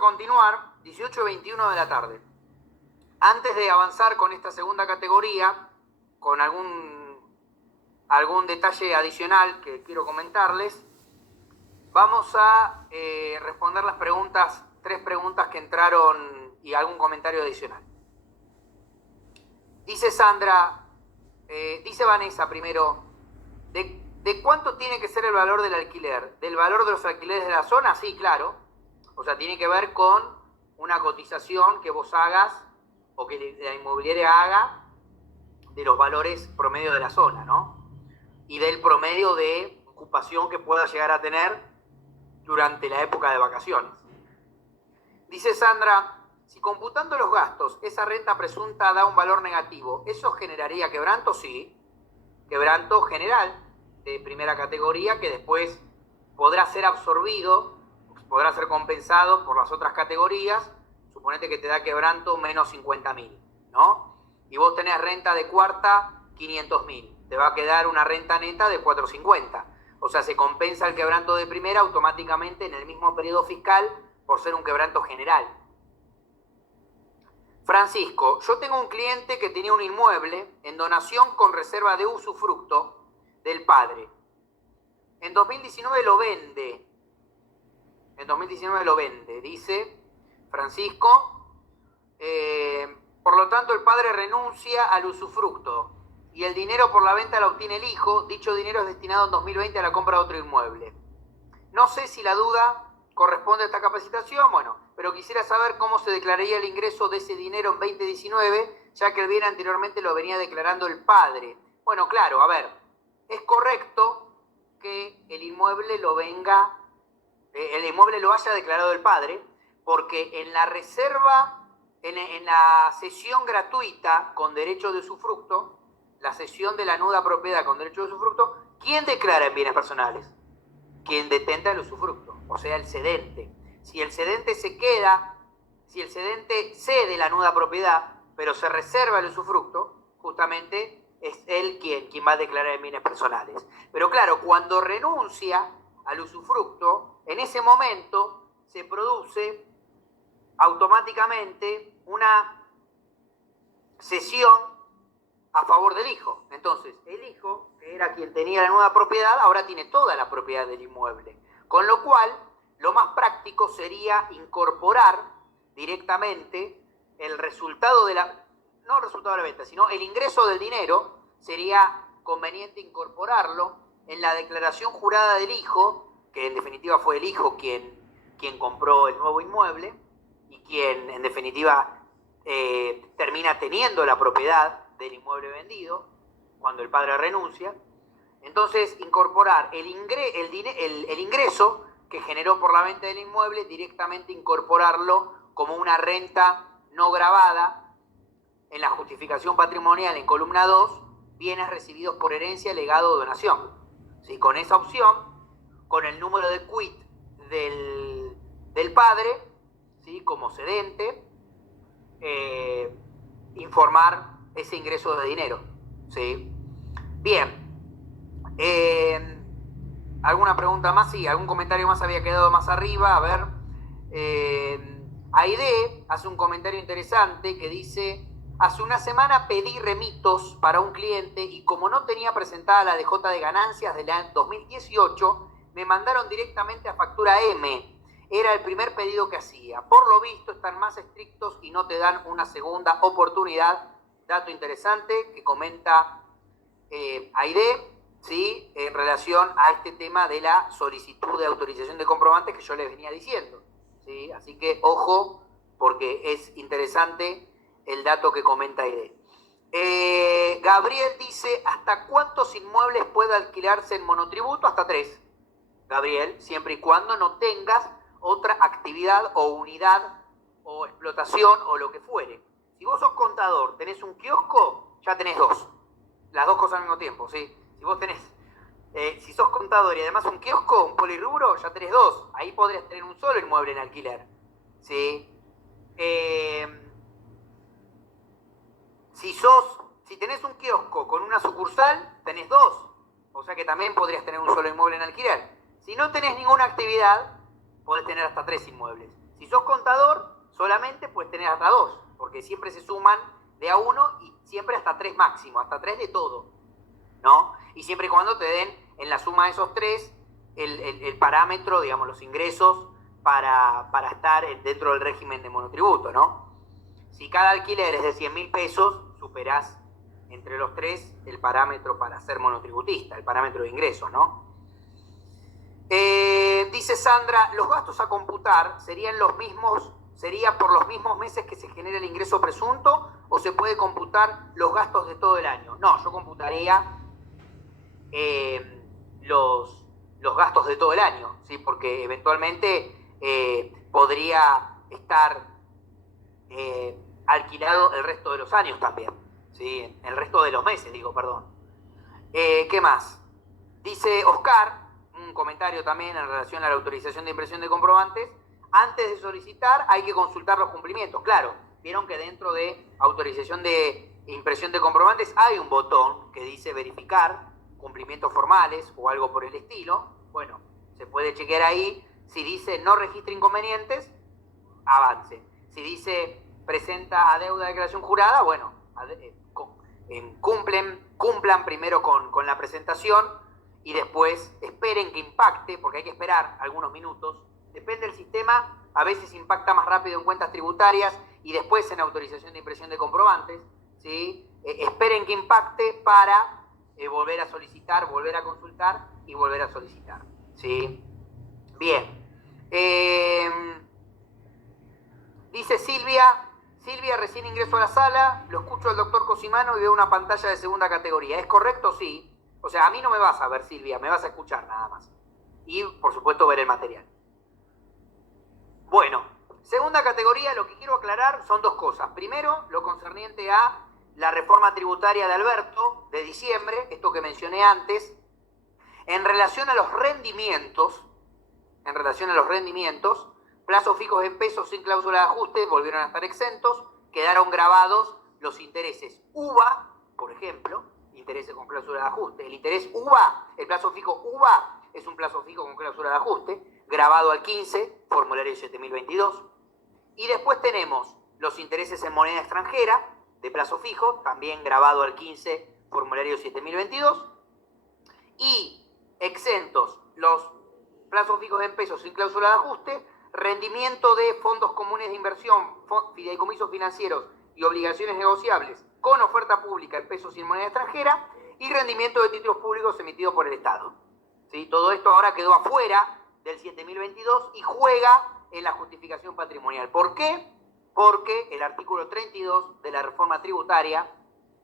a continuar, 18 y 21 de la tarde. Antes de avanzar con esta segunda categoría, con algún detalle adicional que quiero comentarles, vamos a responder las preguntas, 3 preguntas que entraron y algún comentario adicional. Dice Sandra, dice Vanessa primero, ¿de cuánto tiene que ser el valor del alquiler? ¿Del valor de los alquileres de la zona? Sí, claro. O sea, tiene que ver con una cotización que vos hagas o que la inmobiliaria haga de los valores promedio de la zona, ¿no? Y del promedio de ocupación que pueda llegar a tener durante la época de vacaciones. Dice Sandra, si computando los gastos, esa renta presunta da un valor negativo, ¿eso generaría quebranto? Sí, quebranto general de primera categoría que después podrá ser absorbido, podrá ser compensado por las otras categorías. Suponete que te da quebranto menos 50.000, ¿no? Y vos tenés renta de cuarta 500.000, te va a quedar una renta neta de 450. O sea, se compensa el quebranto de primera automáticamente en el mismo periodo fiscal por ser un quebranto general. Francisco, yo tengo un cliente que tenía un inmueble en donación con reserva de usufructo del padre. En 2019 lo vende. Dice Francisco. Por lo tanto, el padre renuncia al usufructo y el dinero por la venta lo obtiene el hijo. Dicho dinero es destinado en 2020 a la compra de otro inmueble. No sé si la duda corresponde a esta capacitación, bueno, pero quisiera saber cómo se declararía el ingreso de ese dinero en 2019, ya que el bien anteriormente lo venía declarando el padre. Bueno, claro, a ver, es correcto que el inmueble lo haya declarado el padre, porque en la reserva, en la cesión gratuita con derecho de usufructo, la cesión de la nuda propiedad con derecho de usufructo, ¿quién declara en bienes personales? Quien detenta el usufructo, o sea, el cedente. Si el cedente cede la nuda propiedad, pero se reserva el usufructo, justamente es él quien va a declarar en bienes personales. Pero claro, cuando renuncia al usufructo, en ese momento se produce automáticamente una cesión a favor del hijo. Entonces, el hijo, que era quien tenía la nueva propiedad, ahora tiene toda la propiedad del inmueble. Con lo cual, lo más práctico sería incorporar directamente el resultado de la... no el resultado de la venta, sino el ingreso del dinero. Sería conveniente incorporarlo en la declaración jurada del hijo, que en definitiva fue el hijo quien compró el nuevo inmueble y quien en definitiva termina teniendo la propiedad del inmueble vendido cuando el padre renuncia. Entonces, incorporar el ingreso que generó por la venta del inmueble, directamente incorporarlo como una renta no gravada en la justificación patrimonial en columna 2, bienes recibidos por herencia, legado o donación. ¿Sí? Con esa opción, con el número de quit del padre, ¿sí? Como cedente, informar ese ingreso de dinero. ¿Sí? Bien. ¿Alguna pregunta más? Sí, algún comentario más había quedado más arriba. A ver. Aide hace un comentario interesante que dice: hace una semana pedí remitos para un cliente y como no tenía presentada la DJ de ganancias del año 2018, me mandaron directamente a factura M. Era el primer pedido que hacía. Por lo visto están más estrictos y no te dan una segunda oportunidad. Dato interesante que comenta Aide, ¿sí? En relación a este tema de la solicitud de autorización de comprobantes que yo les venía diciendo, ¿sí? Así que ojo, porque es interesante el dato que comenta Aide. Gabriel dice: ¿hasta cuántos inmuebles puede alquilarse en monotributo? Hasta 3, Gabriel, siempre y cuando no tengas otra actividad o unidad o explotación o lo que fuere. Si vos sos contador, tenés un kiosco, ya tenés 2. Las 2 cosas al mismo tiempo, ¿sí? Si vos tenés, si sos contador y además un kiosco, un polirrubro, ya tenés 2. Ahí podrías tener un solo inmueble en alquiler, ¿sí? Si tenés un kiosco con una sucursal, tenés 2. O sea que también podrías tener un solo inmueble en alquiler. Si no tenés ninguna actividad, podés tener hasta 3 inmuebles. Si sos contador, solamente puedes tener hasta 2, porque siempre se suman de a 1 y siempre hasta 3 máximo, hasta 3 de todo, ¿no? Y siempre y cuando te den en la suma de esos 3 el parámetro, digamos, los ingresos para estar dentro del régimen de monotributo, ¿no? Si cada alquiler es de 100.000 pesos, superás entre los 3 el parámetro para ser monotributista, el parámetro de ingresos, ¿no? Dice Sandra, los gastos a computar sería por los mismos meses que se genera el ingreso presunto, o se puede computar los gastos de todo el año. No, yo computaría los gastos de todo el año, ¿sí? Porque eventualmente podría estar alquilado el resto de los años también, ¿sí? El resto de los meses, digo, perdón. ¿Qué más? Dice Oscar, un comentario también en relación a la autorización de impresión de comprobantes. Antes de solicitar hay que consultar los cumplimientos. Claro, vieron que dentro de autorización de impresión de comprobantes hay un botón que dice verificar cumplimientos formales o algo por el estilo. Bueno, se puede chequear ahí. Si dice no registra inconvenientes, avance. Si dice presenta adeuda de declaración jurada, bueno, cumplan primero con la presentación y después esperen que impacte, porque hay que esperar algunos minutos. Depende del sistema, a veces impacta más rápido en cuentas tributarias y después en autorización de impresión de comprobantes, ¿sí? Esperen que impacte para volver a solicitar, volver a consultar y volver a solicitar, ¿sí? Bien. Dice Silvia, recién ingreso a la sala, lo escucho al doctor Cosimano y veo una pantalla de segunda categoría. ¿Es correcto? Sí. O sea, a mí no me vas a ver, Silvia, me vas a escuchar nada más. Y, por supuesto, ver el material. Bueno, segunda categoría, lo que quiero aclarar son 2 cosas. Primero, lo concerniente a la reforma tributaria de Alberto de diciembre, esto que mencioné antes, en relación a los rendimientos, plazos fijos en pesos sin cláusula de ajuste volvieron a estar exentos, quedaron grabados los intereses UVA, por ejemplo, intereses con cláusula de ajuste. El interés UVA, el plazo fijo UVA, es un plazo fijo con cláusula de ajuste, grabado al 15, formulario 7022. Y después tenemos los intereses en moneda extranjera, de plazo fijo, también grabado al 15, formulario 7022. Y exentos los plazos fijos en pesos sin cláusula de ajuste, rendimiento de fondos comunes de inversión, fideicomisos financieros y obligaciones negociables con oferta pública en pesos y en moneda extranjera, y rendimiento de títulos públicos emitidos por el Estado. ¿Sí? Todo esto ahora quedó afuera del 7022 y juega en la justificación patrimonial. ¿Por qué? Porque el artículo 32 de la reforma tributaria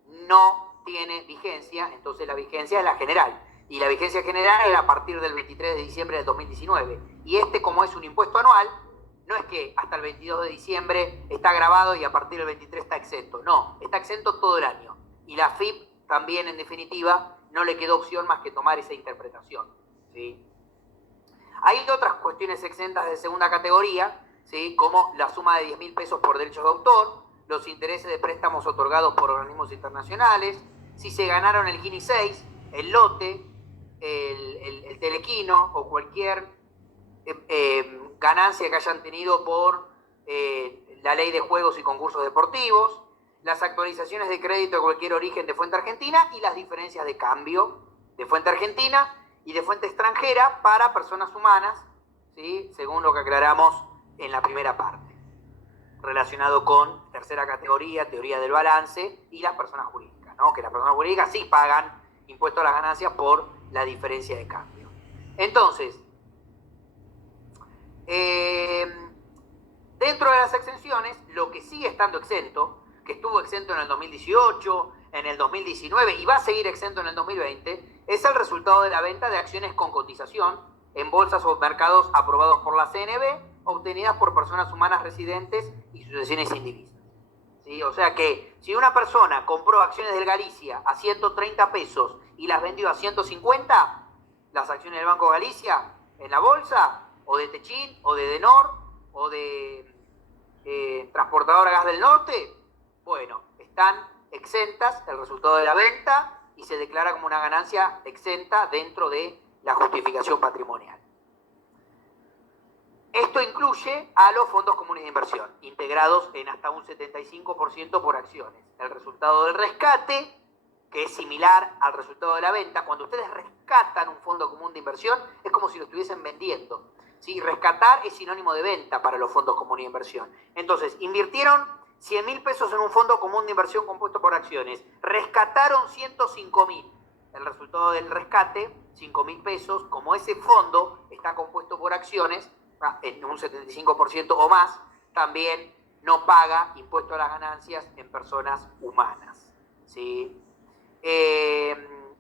no tiene vigencia, entonces la vigencia es la general. Y la vigencia general era a partir del 23 de diciembre del 2019. Y como es un impuesto anual, no es que hasta el 22 de diciembre está grabado y a partir del 23 está exento. No, está exento todo el año. Y la FIP también, en definitiva, no le quedó opción más que tomar esa interpretación, ¿sí? Hay otras cuestiones exentas de segunda categoría, ¿sí? Como la suma de 10.000 pesos por derechos de autor, los intereses de préstamos otorgados por organismos internacionales, si se ganaron el Gini 6, el lote, el telequino o cualquier ganancia que hayan tenido por la ley de juegos y concursos deportivos, las actualizaciones de crédito de cualquier origen de fuente argentina y las diferencias de cambio de fuente argentina y de fuente extranjera para personas humanas, ¿sí? Según lo que aclaramos en la primera parte, relacionado con tercera categoría, teoría del balance, y las personas jurídicas, ¿no? Que las personas jurídicas sí pagan impuesto a las ganancias por la diferencia de cambio. Entonces, dentro de las exenciones, lo que sigue estando exento, que estuvo exento en el 2018, en el 2019 y va a seguir exento en el 2020, es el resultado de la venta de acciones con cotización en bolsas o mercados aprobados por la CNB, obtenidas por personas humanas residentes y sucesiones indivisas. ¿Sí? O sea que si una persona compró acciones del Galicia a 130 pesos y las vendió a 150, las acciones del Banco Galicia en la bolsa, o de Techin, o de Denor, o de Transportadora Gas del Norte, bueno, están exentas el resultado de la venta y se declara como una ganancia exenta dentro de la justificación patrimonial. Esto incluye a los fondos comunes de inversión, integrados en hasta un 75% por acciones. El resultado del rescate, que es similar al resultado de la venta, cuando ustedes rescatan un fondo común de inversión, es como si lo estuviesen vendiendo. ¿Sí? Rescatar es sinónimo de venta para los fondos comunes de inversión. Entonces, invirtieron 100.000 pesos en un fondo común de inversión compuesto por acciones. Rescataron 105.000. El resultado del rescate, 5.000 pesos, como ese fondo está compuesto por acciones, en un 75% o más, también no paga impuesto a las ganancias en personas humanas. ¿Sí?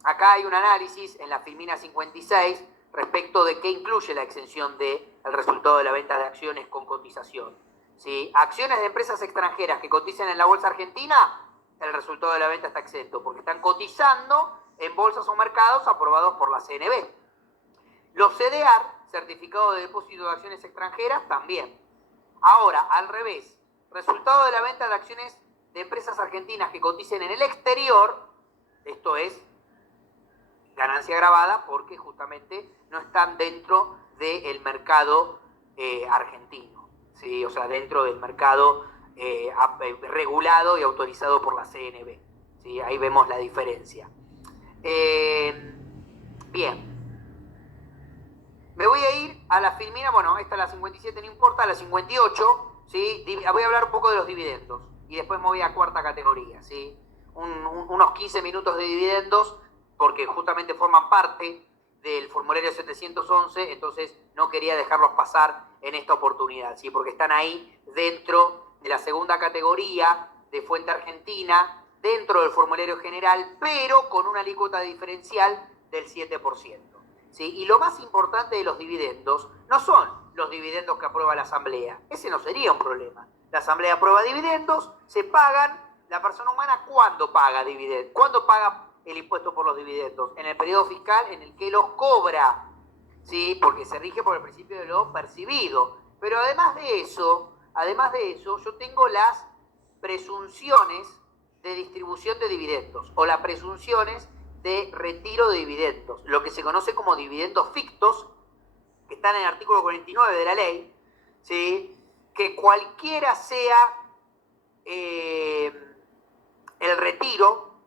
Acá hay un análisis en la Filmina 56 respecto de qué incluye la exención del resultado de la venta de acciones con cotización. ¿Sí? Acciones de empresas extranjeras que cotizan en la bolsa argentina, el resultado de la venta está exento, porque están cotizando en bolsas o mercados aprobados por la CNB. Los CDR, certificado de depósito de acciones extranjeras, también. Ahora, al revés, resultado de la venta de acciones de empresas argentinas que coticen en el exterior, esto es ganancia gravada porque justamente no están dentro del mercado argentino, ¿sí? O sea, dentro del mercado regulado y autorizado por la CNB. ¿Sí? Ahí vemos la diferencia. Bien. Me voy a ir a la Filmina, bueno, esta es la 57, no importa, la 58, ¿sí? Voy a hablar un poco de los dividendos y después me voy a cuarta categoría, ¿sí? Unos 15 minutos de dividendos porque justamente forman parte del formulario 711, entonces no quería dejarlos pasar en esta oportunidad, ¿sí? Porque están ahí dentro de la segunda categoría de fuente argentina, dentro del formulario general, pero con una alícuota diferencial del 7%. ¿Sí? Y lo más importante de los dividendos no son los dividendos que aprueba la Asamblea. Ese no sería un problema. La Asamblea aprueba dividendos, se pagan. La persona humana, ¿cuándo paga dividendos? ¿Cuándo paga el impuesto por los dividendos? En el periodo fiscal en el que los cobra. ¿Sí? Porque se rige por el principio de lo percibido. Pero además de eso, yo tengo las presunciones de distribución de dividendos o las presunciones de retiro de dividendos, lo que se conoce como dividendos fictos, que están en el artículo 49 de la ley, ¿sí? Que cualquiera sea el retiro,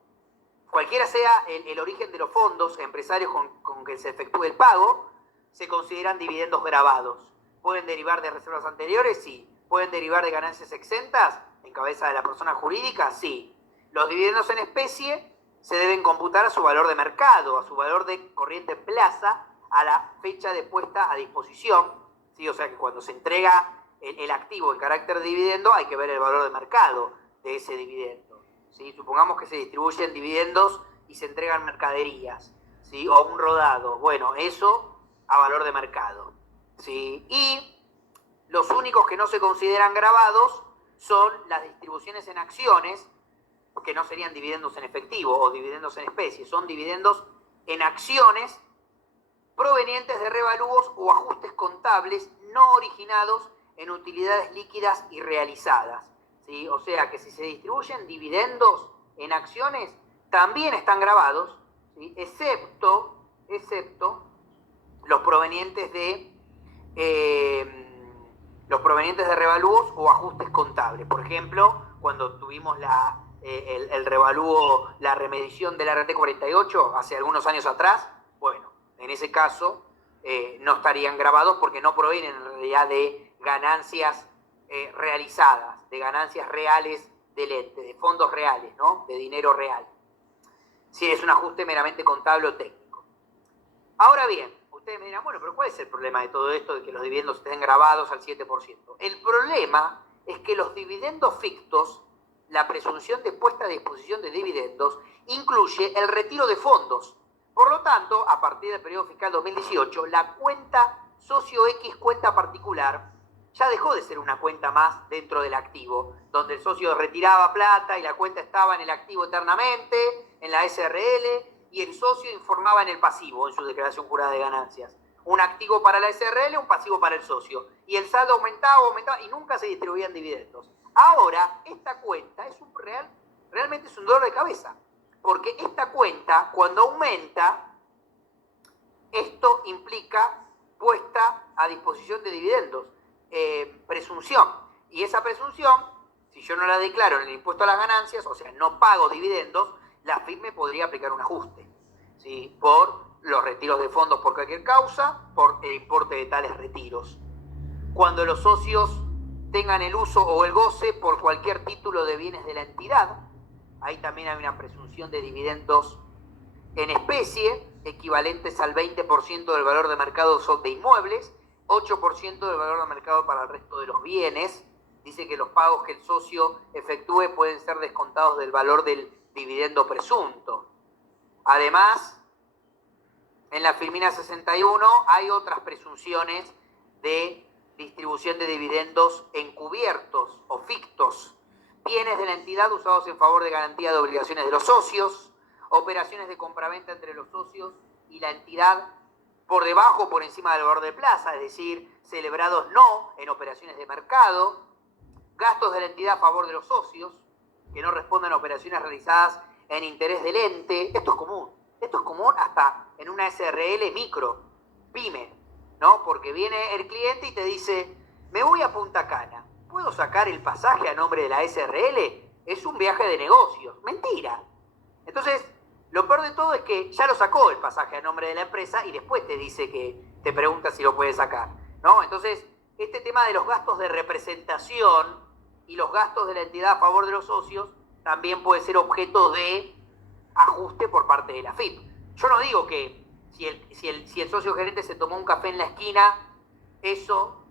cualquiera sea el origen de los fondos empresarios con que se efectúe el pago, se consideran dividendos gravados. ¿Pueden derivar de reservas anteriores? Sí. ¿Pueden derivar de ganancias exentas en cabeza de la persona jurídica? Sí. Los dividendos en especie se deben computar a su valor de mercado, a su valor de corriente en plaza, a la fecha de puesta a disposición. ¿Sí? O sea que cuando se entrega el activo en carácter de dividendo, hay que ver el valor de mercado de ese dividendo. ¿Sí? Supongamos que se distribuyen dividendos y se entregan mercaderías, ¿sí? O un rodado. Bueno, eso a valor de mercado. ¿Sí? Y los únicos que no se consideran gravados son las distribuciones en acciones, que no serían dividendos en efectivo o dividendos en especie, son dividendos en acciones provenientes de revalúos o ajustes contables no originados en utilidades líquidas y realizadas. ¿Sí? O sea que si se distribuyen dividendos en acciones, también están gravados, ¿sí? excepto los provenientes de revalúos o ajustes contables. Por ejemplo, cuando tuvimos el revalúo, la remedición del RT 48 hace algunos años atrás, bueno, en ese caso no estarían grabados porque no provienen en realidad de ganancias realizadas, de ganancias reales del ente, de fondos reales, ¿no? De dinero real. Si es un ajuste meramente contable o técnico. Ahora bien, ustedes me dirán, bueno, pero ¿cuál es el problema de todo esto de que los dividendos estén grabados al 7%? El problema es que los dividendos fictos, la presunción de puesta a disposición de dividendos, incluye el retiro de fondos. Por lo tanto, a partir del periodo fiscal 2018, la cuenta socio X cuenta particular ya dejó de ser una cuenta más dentro del activo, donde el socio retiraba plata y la cuenta estaba en el activo eternamente, en la SRL, y el socio informaba en el pasivo, en su declaración jurada de ganancias. Un activo para la SRL, un pasivo para el socio. Y el saldo aumentaba y nunca se distribuían dividendos. Ahora, esta cuenta es realmente es un dolor de cabeza. Porque esta cuenta, cuando aumenta, esto implica puesta a disposición de dividendos. presunción. Y esa presunción, si yo no la declaro en el impuesto a las ganancias, o sea, no pago dividendos, la AFIP me podría aplicar un ajuste, ¿sí? Por los retiros de fondos por cualquier causa, por el importe de tales retiros. Cuando los socios tengan el uso o el goce por cualquier título de bienes de la entidad, ahí también hay una presunción de dividendos en especie, equivalentes al 20% del valor de mercado de inmuebles, 8% del valor de mercado para el resto de los bienes. Dice que los pagos que el socio efectúe pueden ser descontados del valor del dividendo presunto. Además, en la Filmina 61 hay otras presunciones de distribución de dividendos encubiertos o fictos, bienes de la entidad usados en favor de garantía de obligaciones de los socios, operaciones de compraventa entre los socios y la entidad por debajo o por encima del valor de plaza, es decir, celebrados no en operaciones de mercado, gastos de la entidad a favor de los socios, que no respondan a operaciones realizadas en interés del ente. Esto es común hasta en una SRL micro, pyme, ¿no? Porque viene el cliente y te dice, me voy a Punta Cana, ¿puedo sacar el pasaje a nombre de la SRL? Es un viaje de negocios. Mentira. Entonces, lo peor de todo es que ya lo sacó el pasaje a nombre de la empresa y después te dice que te pregunta si lo puede sacar, ¿no? Entonces, este tema de los gastos de representación y los gastos de la entidad a favor de los socios también puede ser objeto de ajuste por parte de la AFIP. Yo no digo que si el socio gerente se tomó un café en la esquina, eso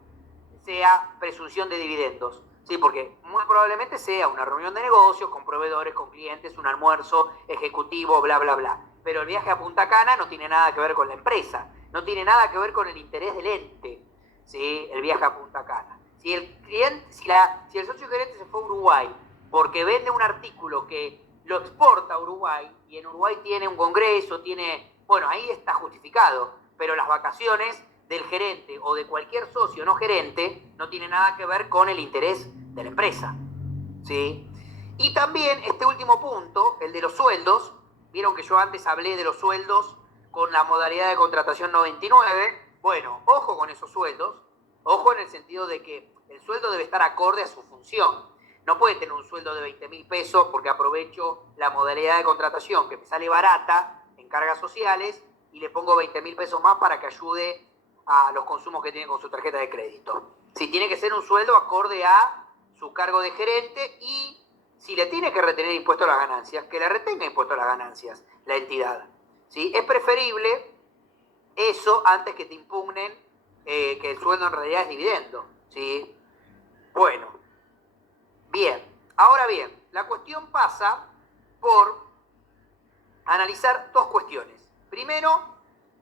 sea presunción de dividendos, ¿sí? Porque muy probablemente sea una reunión de negocios con proveedores, con clientes, un almuerzo ejecutivo, bla, bla, bla. Pero el viaje a Punta Cana no tiene nada que ver con la empresa, no tiene nada que ver con el interés del ente, ¿sí? El viaje a Punta Cana. Si el socio gerente se fue a Uruguay porque vende un artículo que lo exporta a Uruguay y en Uruguay tiene un congreso, bueno, ahí está justificado, pero las vacaciones del gerente o de cualquier socio no gerente no tiene nada que ver con el interés de la empresa, ¿sí? Y también este último punto, el de los sueldos, vieron que yo antes hablé de los sueldos con la modalidad de contratación 99, bueno, ojo con esos sueldos, ojo en el sentido de que el sueldo debe estar acorde a su función. No puede tener un sueldo de 20.000 pesos porque aprovecho la modalidad de contratación que me sale barata en cargas sociales y le pongo 20.000 pesos más para que ayude a los consumos que tiene con su tarjeta de crédito. Si tiene que ser un sueldo acorde a su cargo de gerente y si le tiene que retener impuesto a las ganancias, que le retenga impuesto a las ganancias la entidad, ¿sí? Es preferible eso antes que te impugnen que el sueldo en realidad es dividendo, ¿sí? Bueno, bien. Ahora bien, la cuestión pasa por analizar dos cuestiones. Primero,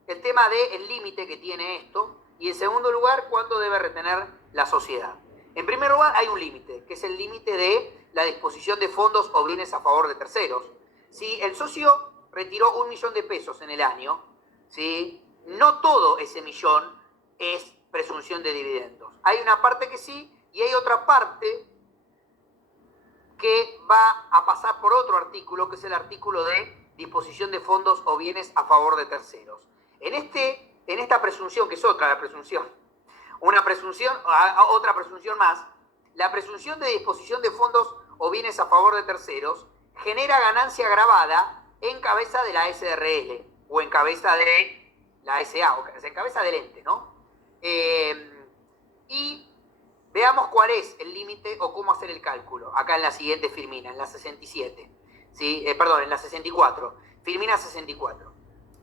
el tema del límite que tiene esto y en segundo lugar, cuánto debe retener la sociedad. En primer lugar, hay un límite, que es el límite de la disposición de fondos o bienes a favor de terceros. Si el socio retiró 1 millón de pesos en el año, ¿sí? No todo ese millón es presunción de dividendos. Hay una parte que sí y hay otra parte que va a pasar por otro artículo, que es el artículo de disposición de fondos o bienes a favor de terceros. En esta presunción, que es otra presunción, otra presunción más, la presunción de disposición de fondos o bienes a favor de terceros genera ganancia agravada en cabeza de la SRL o en cabeza de la SA, o en cabeza del ente, ¿no? Y veamos cuál es el límite o cómo hacer el cálculo. Acá en la siguiente Filmina, en la 67. ¿Sí? En la 64. Filmina 64.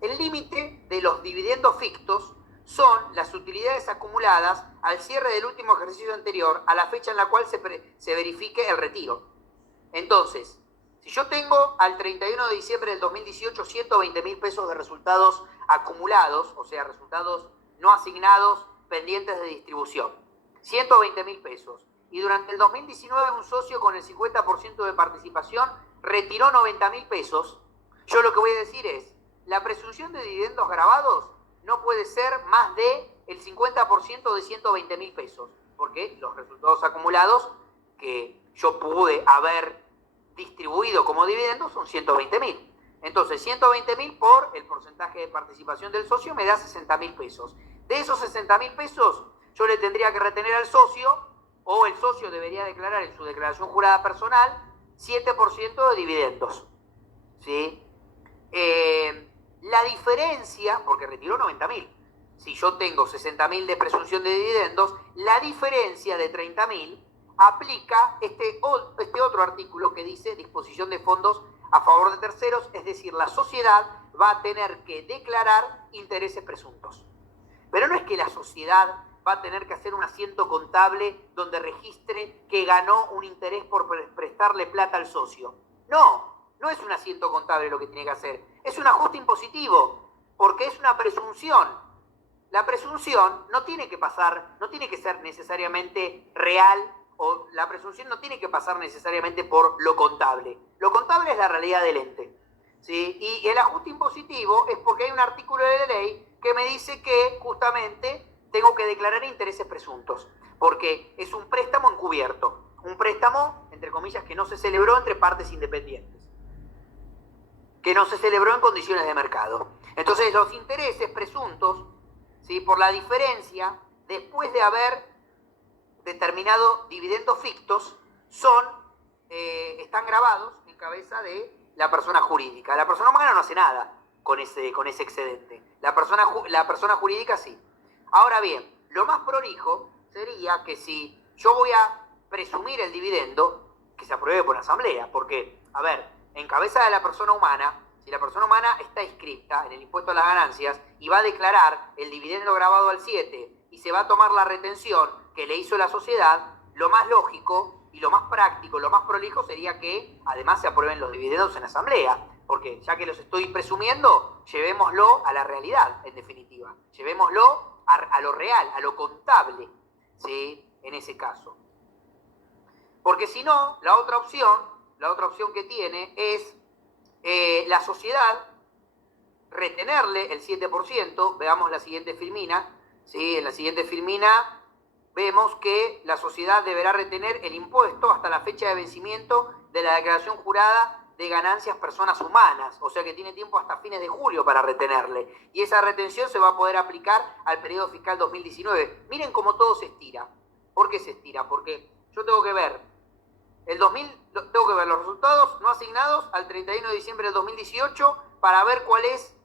El límite de los dividendos fictos son las utilidades acumuladas al cierre del último ejercicio anterior a la fecha en la cual se verifique el retiro. Entonces, si yo tengo al 31 de diciembre del 2018 120.000 pesos de resultados acumulados, o sea, resultados no asignados pendientes de distribución, 120.000 pesos, y durante el 2019 un socio con el 50% de participación retiró 90.000 pesos, yo lo que voy a decir es, la presunción de dividendos grabados no puede ser más de el 50% de 120.000 pesos, porque los resultados acumulados que yo pude haber distribuido como dividendos son 120.000. Entonces, 120.000 por el porcentaje de participación del socio me da 60.000 pesos. De esos 60.000 pesos, yo le tendría que retener al socio, o el socio debería declarar en su declaración jurada personal 7% de dividendos. ¿Sí? La diferencia, porque retiró 90.000, si yo tengo 60.000 de presunción de dividendos, la diferencia de 30.000 aplica este otro artículo que dice disposición de fondos a favor de terceros, es decir, la sociedad va a tener que declarar intereses presuntos. Pero no es que la sociedad va a tener que hacer un asiento contable donde registre que ganó un interés por prestarle plata al socio. No es un asiento contable lo que tiene que hacer, es un ajuste impositivo, porque es una presunción. La presunción no tiene que pasar, no tiene que ser necesariamente real, o la presunción no tiene que pasar necesariamente por lo contable. Lo contable es la realidad del ente, ¿sí? Y el ajuste impositivo es porque hay un artículo de la ley que me dice que justamente tengo que declarar intereses presuntos, porque es un préstamo encubierto, un préstamo, entre comillas, que no se celebró entre partes independientes, que no se celebró en condiciones de mercado. Entonces los intereses presuntos, ¿sí?, por la diferencia, después de haber determinado dividendos fictos, están grabados en cabeza de la persona jurídica. La persona humana no hace nada con ese excedente. La persona jurídica sí. Ahora bien, lo más prolijo sería que si yo voy a presumir el dividendo, que se apruebe por asamblea, porque, a ver, en cabeza de la persona humana, si la persona humana está inscripta en el impuesto a las ganancias y va a declarar el dividendo grabado al 7 y se va a tomar la retención que le hizo la sociedad, lo más lógico y lo más práctico, lo más prolijo sería que además se aprueben los dividendos en asamblea, porque ya que los estoy presumiendo, llevémoslo a la realidad, en definitiva. Llevémoslo a lo real, a lo contable, ¿sí?, en ese caso. Porque si no, la otra opción que tiene es la sociedad retenerle el 7%. Veamos la siguiente filmina, ¿sí? En la siguiente filmina vemos que la sociedad deberá retener el impuesto hasta la fecha de vencimiento de la declaración jurada de ganancias personas humanas, o sea que tiene tiempo hasta fines de julio para retenerle, y esa retención se va a poder aplicar al periodo fiscal 2019. Miren cómo todo se estira. ¿Por qué se estira? Porque yo tengo que ver los resultados no asignados al 31 de diciembre del 2018 para ver cuál es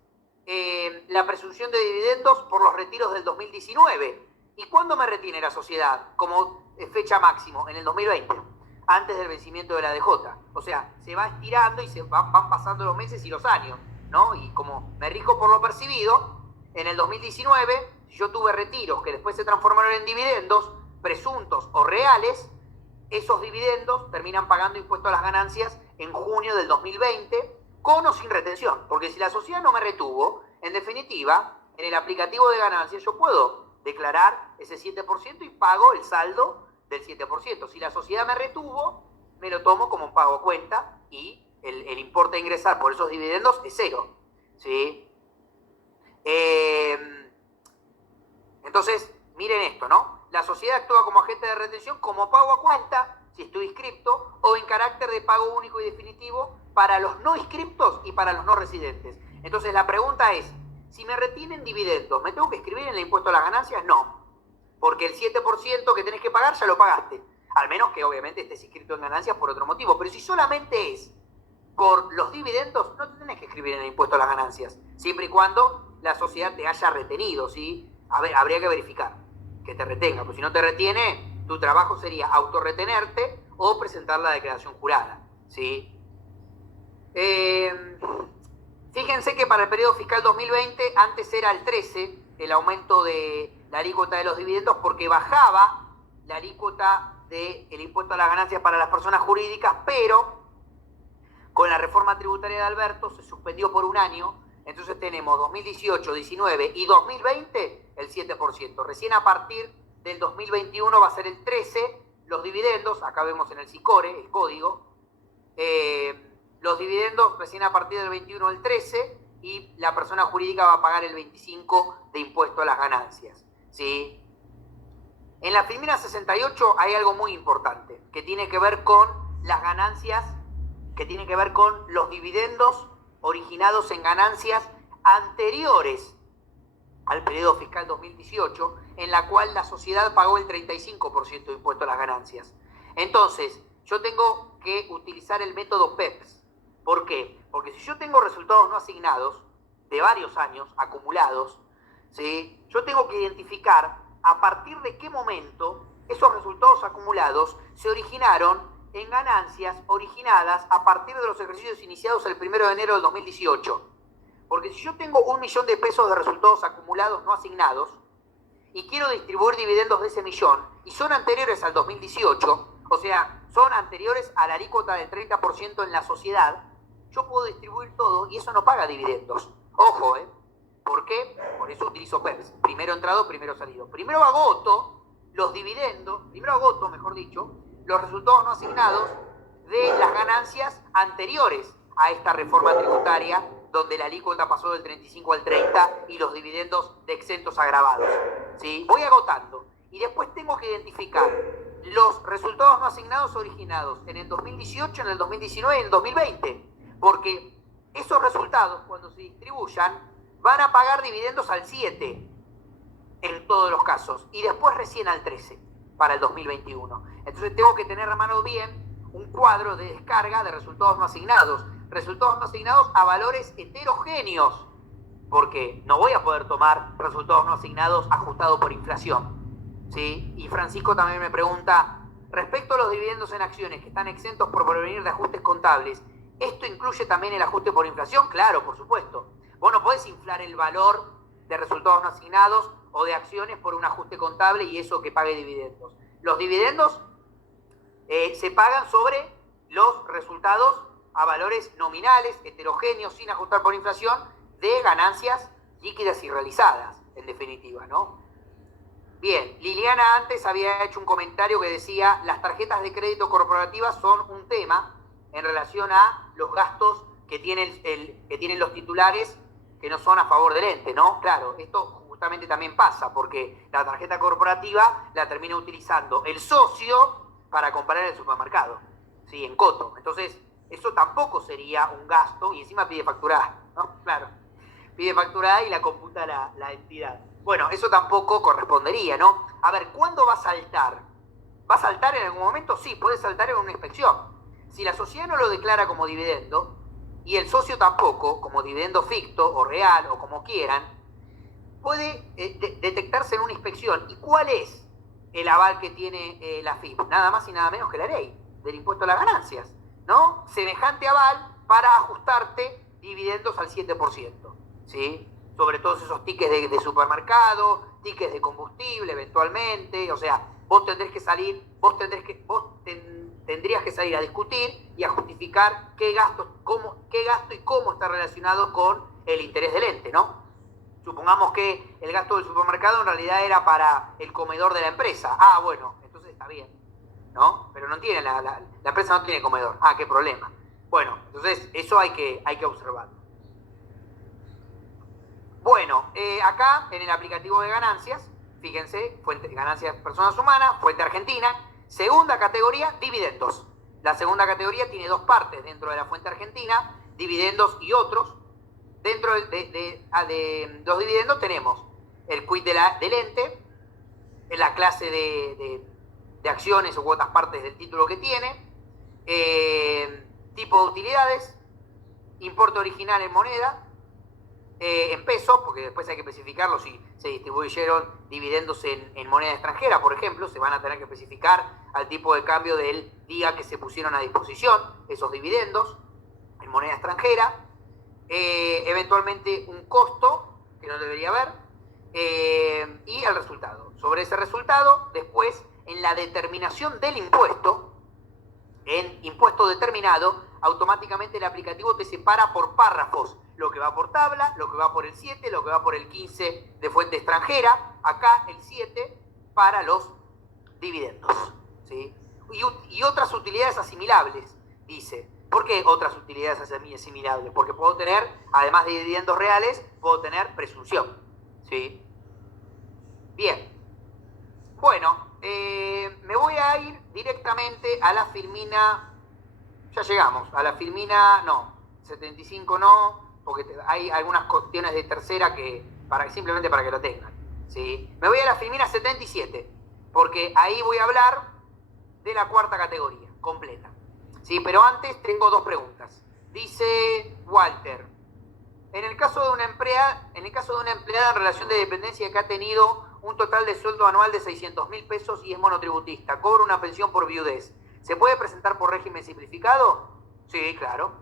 la presunción de dividendos por los retiros del 2019. ¿Y cuándo me retiene la sociedad como fecha máximo? En el 2020, antes del vencimiento de la DJ. O sea, se va estirando y se van pasando los meses y los años, ¿no? Y como me rijo por lo percibido, en el 2019, si yo tuve retiros que después se transformaron en dividendos, presuntos o reales, esos dividendos terminan pagando impuesto a las ganancias en junio del 2020, con o sin retención. Porque si la sociedad no me retuvo, en definitiva, en el aplicativo de ganancias yo puedo declarar ese 7% y pago el saldo del 7%. Si la sociedad me retuvo, me lo tomo como un pago a cuenta y el importe a ingresar por esos dividendos es cero, ¿sí? Entonces, miren esto, ¿no? La sociedad actúa como agente de retención como pago a cuenta, si estoy inscripto, o en carácter de pago único y definitivo para los no inscriptos y para los no residentes. Entonces la pregunta es, si me retienen dividendos, ¿me tengo que escribir en el impuesto a las ganancias? No, porque el 7% que tenés que pagar ya lo pagaste, al menos que obviamente estés inscrito en ganancias por otro motivo. Pero si solamente es por los dividendos, no te tenés que escribir en el impuesto a las ganancias, siempre y cuando la sociedad te haya retenido, ¿sí? Habría que verificar que te retenga, porque si no te retiene, tu trabajo sería autorretenerte o presentar la declaración jurada, ¿sí? Fíjense que para el periodo fiscal 2020, antes era el 13, el aumento de la alícuota de los dividendos, porque bajaba la alícuota del impuesto a las ganancias para las personas jurídicas, pero con la reforma tributaria de Alberto se suspendió por un año. Entonces tenemos 2018, 19 y 2020 el 7%. Recién a partir del 2021 va a ser el 13%. Los dividendos, acá vemos en el SICORE, el código, los dividendos recién a partir del 21 el 13%, y la persona jurídica va a pagar el 25% de impuesto a las ganancias, ¿sí? En la filmina 68 hay algo muy importante que tiene que ver con las ganancias, que tiene que ver con los dividendos originados en ganancias anteriores al periodo fiscal 2018, en la cual la sociedad pagó el 35% de impuesto a las ganancias. Entonces, yo tengo que utilizar el método PEPS. ¿Por qué? Porque si yo tengo resultados no asignados de varios años acumulados, ¿sí? Yo tengo que identificar a partir de qué momento esos resultados acumulados se originaron en ganancias originadas a partir de los ejercicios iniciados el 1 de enero del 2018. Porque si yo tengo 1 millón de pesos de resultados acumulados no asignados y quiero distribuir dividendos de ese millón y son anteriores al 2018, o sea, son anteriores a la alícuota del 30% en la sociedad, yo puedo distribuir todo y eso no paga dividendos. Ojo, ¿eh? ¿Por qué? Por eso utilizo PEPS. Primero entrado, primero salido. Primero agoto los dividendos, mejor dicho, los resultados no asignados de las ganancias anteriores a esta reforma tributaria, donde la alícuota pasó del 35 al 30 y los dividendos de exentos agravados. ¿Sí? Voy agotando. Y después tengo que identificar los resultados no asignados originados en el 2018, en el 2019 y en el 2020. Porque esos resultados, cuando se distribuyan, van a pagar dividendos al 7 en todos los casos y después recién al 13 para el 2021. Entonces tengo que tener a mano bien un cuadro de descarga de resultados no asignados a valores heterogéneos, porque no voy a poder tomar resultados no asignados ajustados por inflación, ¿sí? Y Francisco también me pregunta, respecto a los dividendos en acciones que están exentos por provenir de ajustes contables, ¿esto incluye también el ajuste por inflación? Claro, por supuesto. Vos no podés inflar el valor de resultados no asignados o de acciones por un ajuste contable y eso que pague dividendos. Los dividendos se pagan sobre los resultados a valores nominales, heterogéneos, sin ajustar por inflación, de ganancias líquidas y realizadas, en definitiva, ¿no? Bien, Liliana antes había hecho un comentario que decía, las tarjetas de crédito corporativas son un tema en relación a los gastos que tienen los titulares que no son a favor del ente, ¿no? Claro, esto justamente también pasa, porque la tarjeta corporativa la termina utilizando el socio para comprar en el supermercado, ¿sí? En coto. Entonces, eso tampoco sería un gasto y encima pide facturada, ¿no? Claro, pide facturada y la computa la entidad. Bueno, eso tampoco correspondería, ¿no? A ver, ¿cuándo va a saltar? ¿Va a saltar en algún momento? Sí, puede saltar en una inspección. Si la sociedad no lo declara como dividendo y el socio tampoco, como dividendo ficto o real o como quieran, puede detectarse en una inspección. ¿Y cuál es el aval que tiene la FIP? Nada más y nada menos que la ley del impuesto a las ganancias, ¿no? Semejante aval para ajustarte dividendos al 7%, ¿sí? Sobre todos esos tickets de supermercado, tickets de combustible eventualmente, o sea, vos tendrías que salir a discutir y a justificar qué gasto y cómo está relacionado con el interés del ente, ¿no? Supongamos que el gasto del supermercado en realidad era para el comedor de la empresa. Ah, bueno, entonces está bien, ¿no? Pero no tiene, la empresa no tiene comedor. Ah, qué problema. Bueno, entonces eso hay que observarlo. Bueno, acá en el aplicativo de ganancias, fíjense, fuente ganancias personas humanas, fuente argentina, segunda categoría, dividendos. La segunda categoría tiene dos partes dentro de la fuente argentina, dividendos y otros. Dentro de los dividendos tenemos el quit del ente, en la clase de acciones o cuotas partes del título que tiene, tipo de utilidades, importe original en moneda, en pesos, porque después hay que especificarlo si se distribuyeron dividendos en moneda extranjera, por ejemplo, se van a tener que especificar al tipo de cambio del día que se pusieron a disposición esos dividendos en moneda extranjera, eventualmente un costo que no debería haber, y el resultado. Sobre ese resultado, después, en la determinación del impuesto, en impuesto determinado, automáticamente el aplicativo te separa por párrafos lo que va por tabla, lo que va por el 7, lo que va por el 15 de fuente extranjera, acá el 7 para los dividendos, ¿sí? Y otras utilidades asimilables, dice. ¿Por qué otras utilidades asimilables? Porque puedo tener, además de dividendos reales, puedo tener presunción, ¿sí? Bien. Bueno, me voy a ir directamente a la filmina. Ya llegamos, a la filmina no, 75 no, porque hay algunas cuestiones de tercera que simplemente para que lo tengan. ¿sí? Me voy a la filmina 77, porque ahí voy a hablar de la cuarta categoría, completa. ¿Sí? Pero antes tengo dos preguntas. Dice Walter, en el caso de una empleada en relación de dependencia que ha tenido un total de sueldo anual de 600.000 pesos y es monotributista, cobra una pensión por viudez, ¿se puede presentar por régimen simplificado? Sí, claro.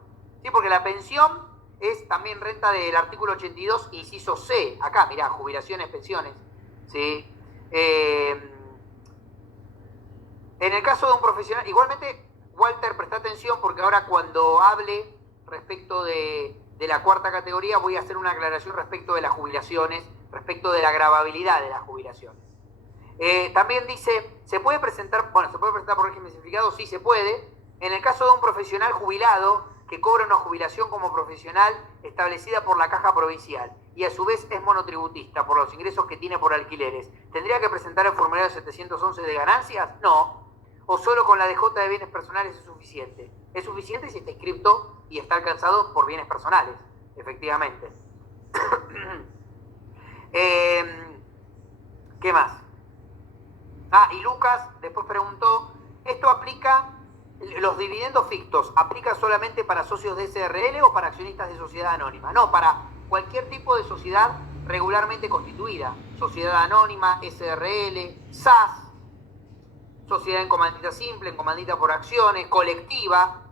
Sí, porque la pensión es también renta del artículo 82, inciso C. Acá, mirá, jubilaciones, pensiones. ¿Sí? En el caso de un profesional, igualmente, Walter, presta atención porque ahora cuando hable respecto de la cuarta categoría voy a hacer una aclaración respecto de las jubilaciones, respecto de la gravabilidad de las jubilaciones. También dice, ¿se puede presentar por régimen simplificado? Sí, se puede. En el caso de un profesional jubilado que cobra una jubilación como profesional establecida por la Caja Provincial y a su vez es monotributista por los ingresos que tiene por alquileres, ¿tendría que presentar el formulario 711 de ganancias? No. ¿O solo con la DJ de bienes personales es suficiente? Es suficiente si está inscripto y está alcanzado por bienes personales, efectivamente. ¿Qué más? Y Lucas después preguntó, ¿esto aplica, los dividendos fictos, aplica solamente para socios de SRL o para accionistas de sociedad anónima? No, para cualquier tipo de sociedad regularmente constituida. Sociedad anónima, SRL, SAS, sociedad en comandita simple, en comandita por acciones, colectiva,